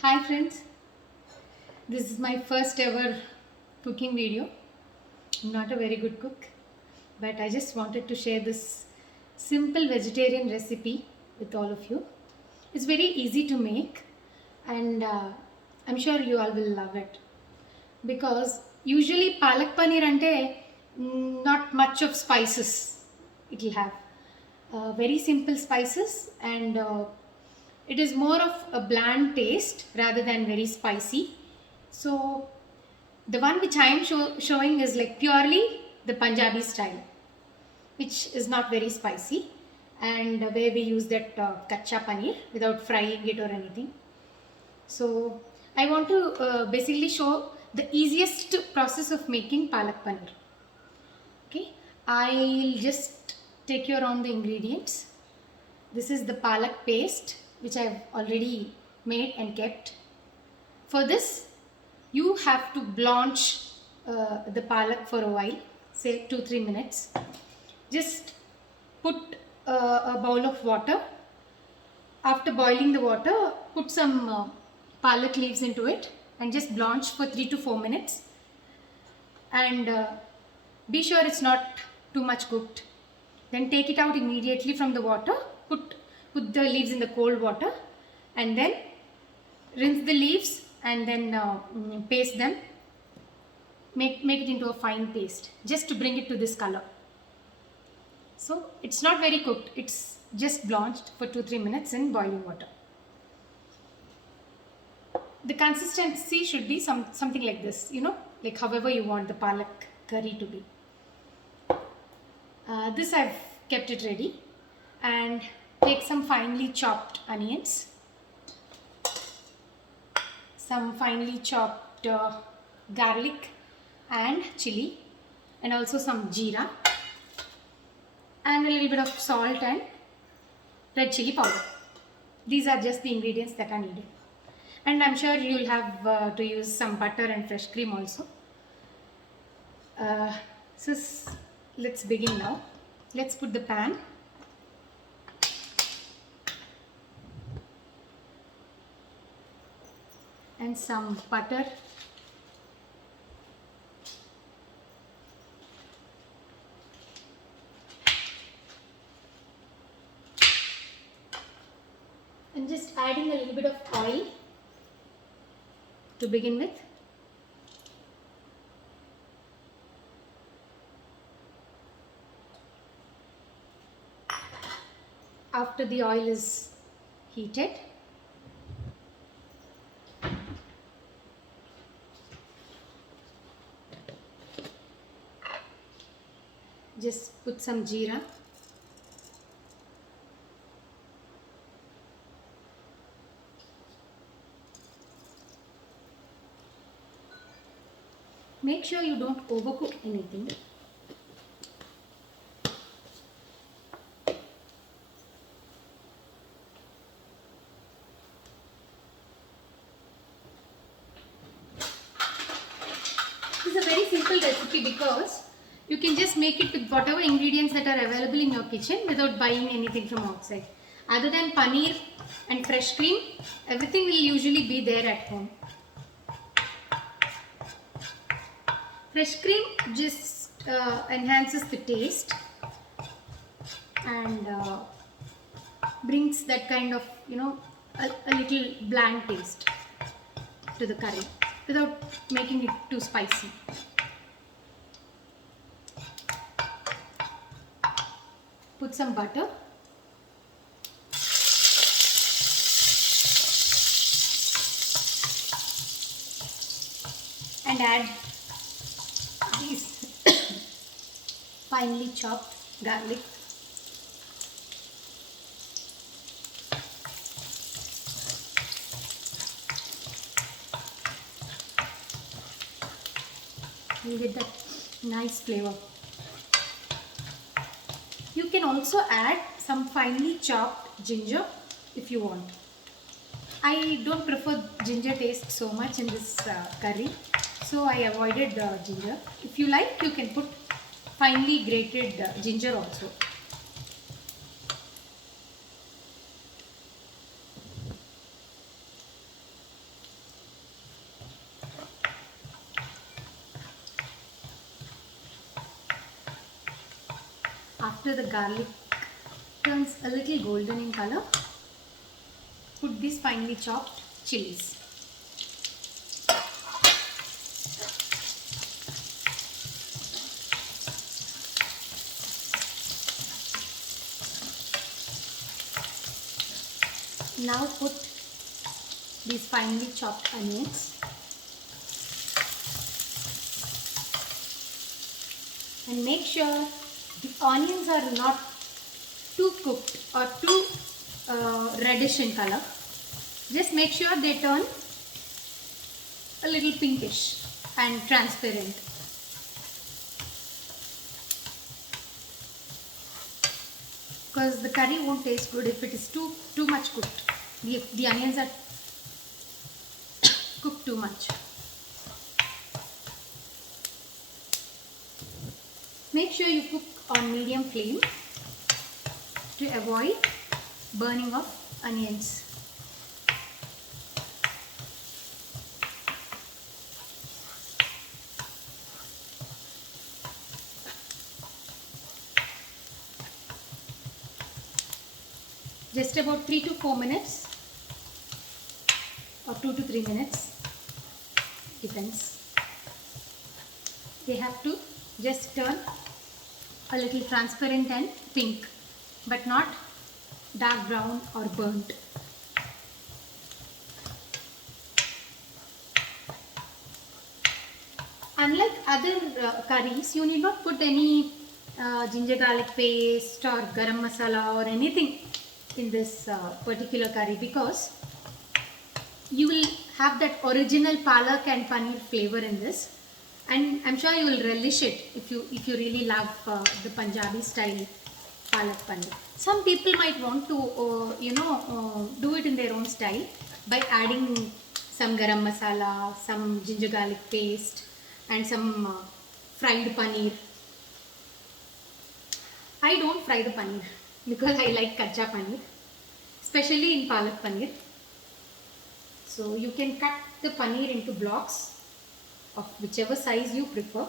Hi friends, this is my first ever cooking video. I'm not a very good cook, but I just wanted to share this simple vegetarian recipe with all of you. It's very easy to make, and I'm sure you all will love it because usually palak paneer ante not much of spices it will have. Very simple spices and it is more of a bland taste rather than very spicy. So the one which I am showing is like purely the Punjabi style, which is not very spicy, and where we use that kacha paneer without frying it or anything. So I want to basically show the easiest process of making palak paneer. Okay, I'll just take you around the ingredients. This is the palak paste which I've already made and kept. For this, you have to blanch the palak for a while, say 2-3 minutes. Just put a bowl of water. After boiling the water, put some palak leaves into it and just blanch for 3 to 4 minutes. And be sure it's not too much cooked. Then take it out immediately from the water. Put the leaves in the cold water and then rinse the leaves and then paste them. Make it into a fine paste just to bring it to this color. So it's not very cooked. It's just blanched for 2-3 minutes in boiling water. The consistency should be something like this, like however you want the palak curry to be. This I've kept it ready, and take some finely chopped onions, some finely chopped garlic and chili, and also some jeera, and a little bit of salt and red chili powder. These are just the ingredients that are needed, and I'm sure you'll have to use some butter and fresh cream also. So let's begin now. Let's put the pan. And some butter. And just adding a little bit of oil to begin with. After the oil is heated, just put some jeera. Make sure you don't overcook anything. This is a very simple recipe because you can just make it with whatever ingredients that are available in your kitchen without buying anything from outside. Other than paneer and fresh cream, everything will usually be there at home. Fresh cream just enhances the taste and brings that kind of, a little bland taste to the curry without making it too spicy. Put some butter. And add these finely chopped garlic. You get that nice flavor. You can also add some finely chopped ginger if you want. I don't prefer ginger taste so much in this curry, so I avoided ginger. If you like, you can put finely grated ginger also. after the garlic turns a little golden in color, put these finely chopped chilies. Now put these finely chopped onions and make sure the onions are not too cooked or too reddish in color. Just make sure they turn a little pinkish and transparent. Because the curry won't taste good if it is too much cooked. The onions are cooked too much. Make sure you cook on medium flame to avoid burning of onions. Just about 3 to 4 minutes or 2 to 3 minutes, depends. They have to just turn a little transparent and pink, but not dark brown or burnt. Unlike other curries, you need not put any ginger garlic paste or garam masala or anything in this particular curry, because you will have that original palak and paneer flavor in this, and I'm sure you will relish it if you really love the Punjabi style palak paneer. Some people might want to do it in their own style by adding some garam masala, some ginger garlic paste and some fried paneer. I don't fry the paneer because I like kacha paneer, especially in palak paneer. So you can cut the paneer into blocks of whichever size you prefer.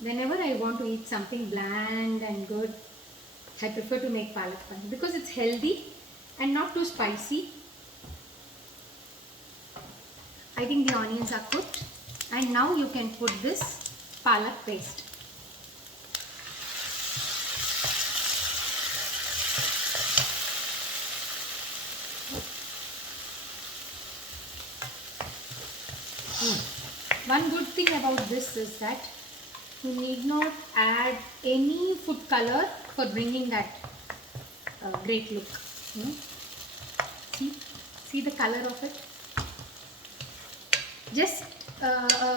Whenever I want to eat something bland and good, I prefer to make palak paneer because it's healthy and not too spicy. I think the onions are cooked, and now you can put this palak paste. One good thing about this is that you need not add any food color for bringing that great look. See the color of it? Just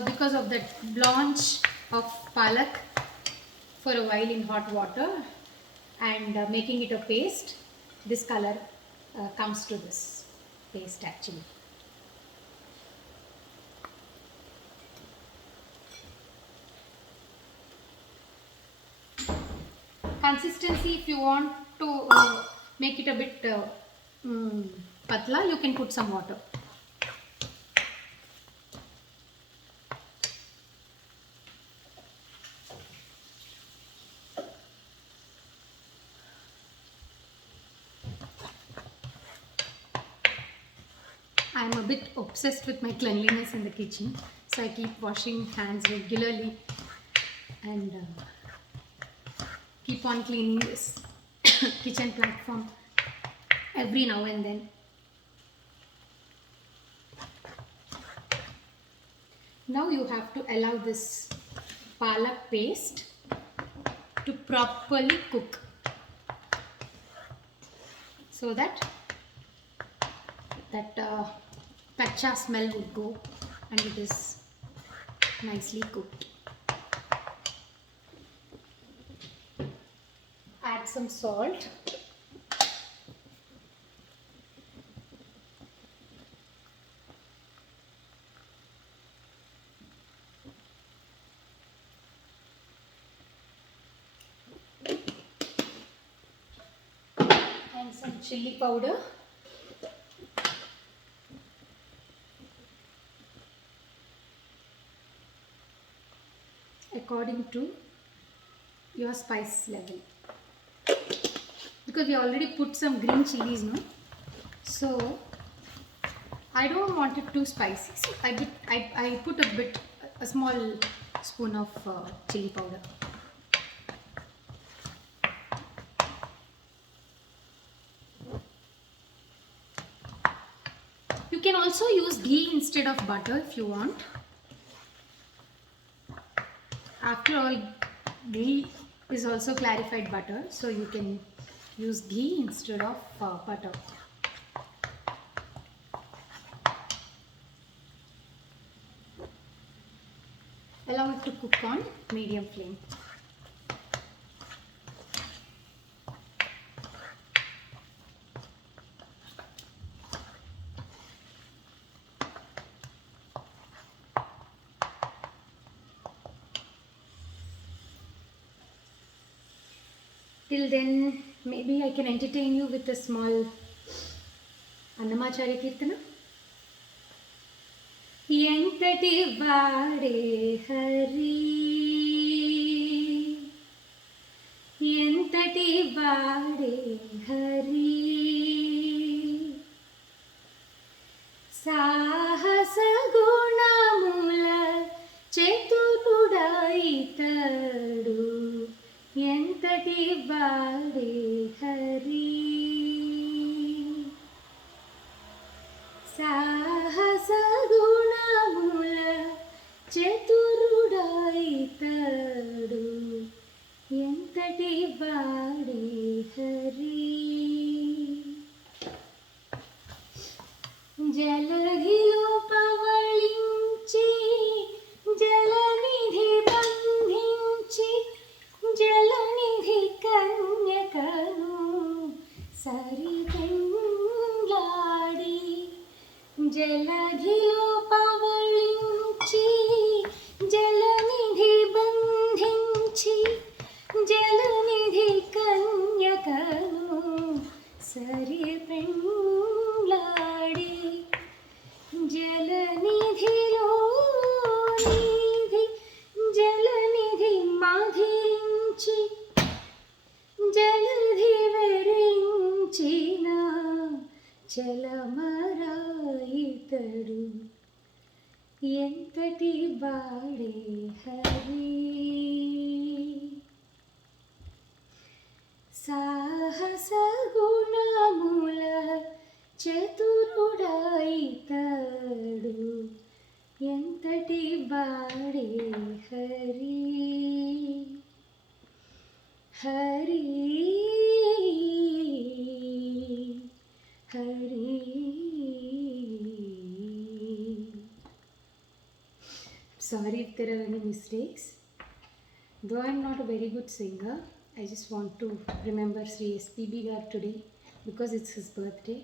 because of that blanch of palak for a while in hot water and making it a paste, this color comes to this paste actually. Consistency, if you want to make it a bit patla, you can put some water. I am a bit obsessed with my cleanliness in the kitchen, so I keep washing hands regularly and keep on cleaning this kitchen platform every now and then. Now you have to allow this palak paste to properly cook so that kacha smell would go and it is nicely cooked. Add some salt. And some chili powder. according to your spice level, because we already put some green chilies, no? So I don't want it too spicy, so I put a small spoon of chili powder. You can also use ghee instead of butter if you want. After all, ghee is also clarified butter, so you can use ghee instead of butter. Allow it to cook on medium flame. Till then, maybe I can entertain you with a small Annamacharya Kirtana. Entati vaade hari, entati vaade hari, sahasa gunamula cheturudaitadu, entati vaade hari, sahasa gunamula cheturudaitadu, entati vaade hari. జలధిలో పవళించి జలనిధి బంధించి జలనిధి కన్యకను సరిపెండ్లాడి, జలధిలో పవళించి జలనిధి బంధించి జలనిధి కన్యకను సరిపెండ్లాడి, జలనిధిలో నిధి జలనిధి మధించి జలధి వెరించిన చలమరాయితడు, ఎంతటి వాడే హరి. సాహస గుణముల చతురుడాయితడు, ఎంతటి వాడే Hari. Hari Hari. Sorry if there are any mistakes. Though I am not a very good singer, I just want to remember Sri SPB Gar today because it's his birthday.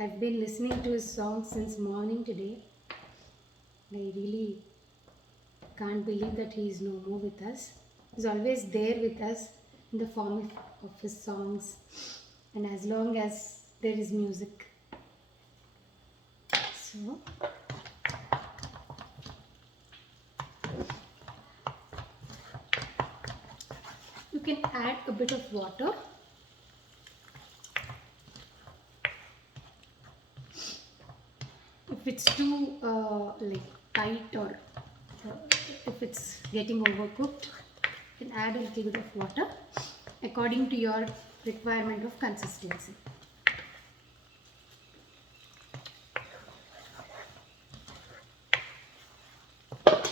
I've been listening to his songs since morning today. I really can't believe that he is no more with us. He's always there with us in the form of his songs, and as long as there is music. So you can add a bit of water. If it's too tight or if it's getting overcooked, you can add a little bit of water according to your requirement of consistency.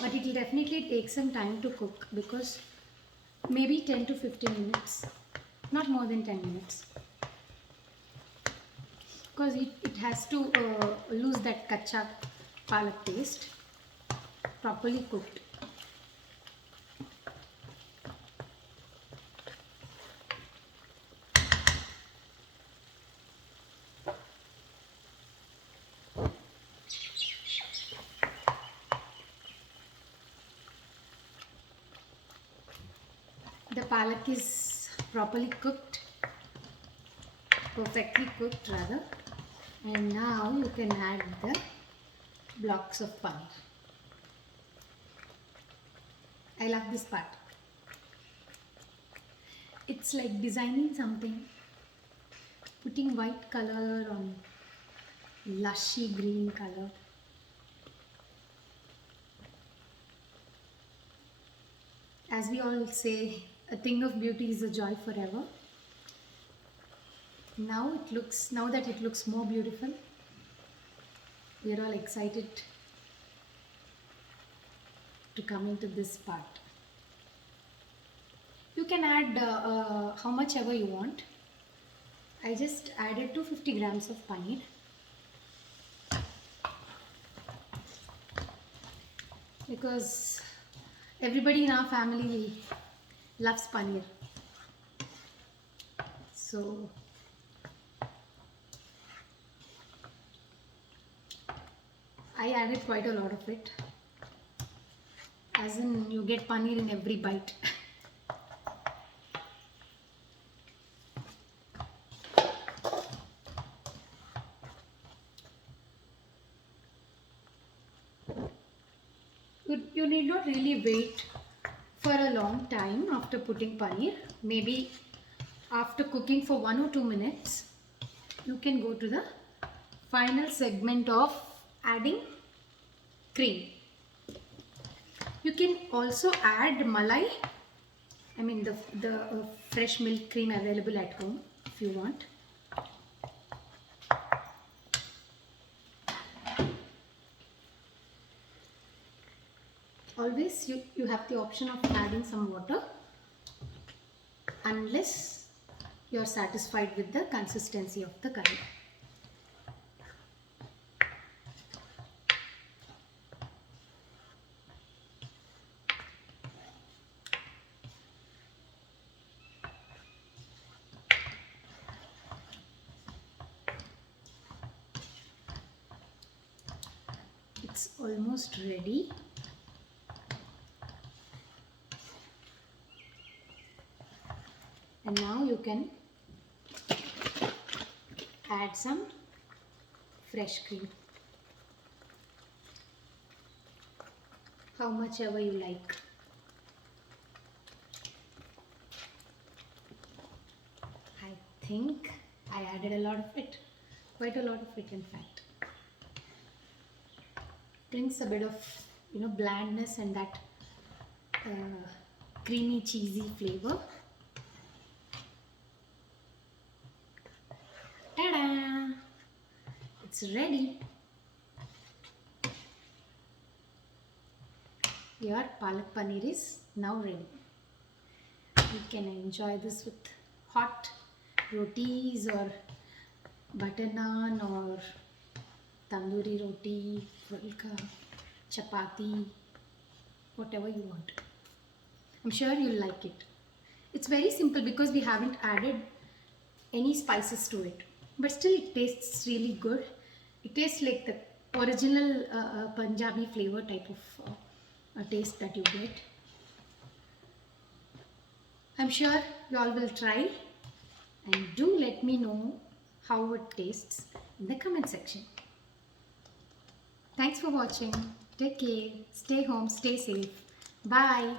But it will definitely take some time to cook, because maybe 10 to 15 minutes, not more than 10 minutes, because it has to lose that kacha palak taste, properly cooked. The palak is properly cooked, perfectly cooked rather, and now you can add the blocks of paneer. I love this part. It's like designing something, putting white color on lushy green color. As we all say, a thing of beauty is a joy forever. Now that it looks more beautiful, we are all excited to come into this part. You can add how much ever you want. I just added 250 grams of paneer. Because everybody in our family loves paneer. So I added quite a lot of it. As in, you get paneer in every bite. You need not really wait for a long time after putting paneer. Maybe after cooking for 1 or 2 minutes, you can go to the final segment of adding cream. You can also add malai, I mean the fresh milk cream available at home if you want. Always you have the option of adding some water unless you are satisfied with the consistency of the curry. It's almost ready. And now you can add some fresh cream, how much ever you like. I think I added a lot of it, quite a lot of it in fact. Brings a bit of blandness and that creamy cheesy flavor. Ta-da! It's ready. Your palak paneer is now ready. You can enjoy this with hot rotis or butter naan or tandoori roti, fulka, chapati, whatever you want. I'm sure you'll like it. It's very simple because we haven't added any spices to it, but still it tastes really good. It tastes like the original Punjabi flavor type of taste that you get. I'm sure you all will try and do let me know how it tastes in the comment section. Thanks for watching. Take care. Stay home. Stay safe. Bye.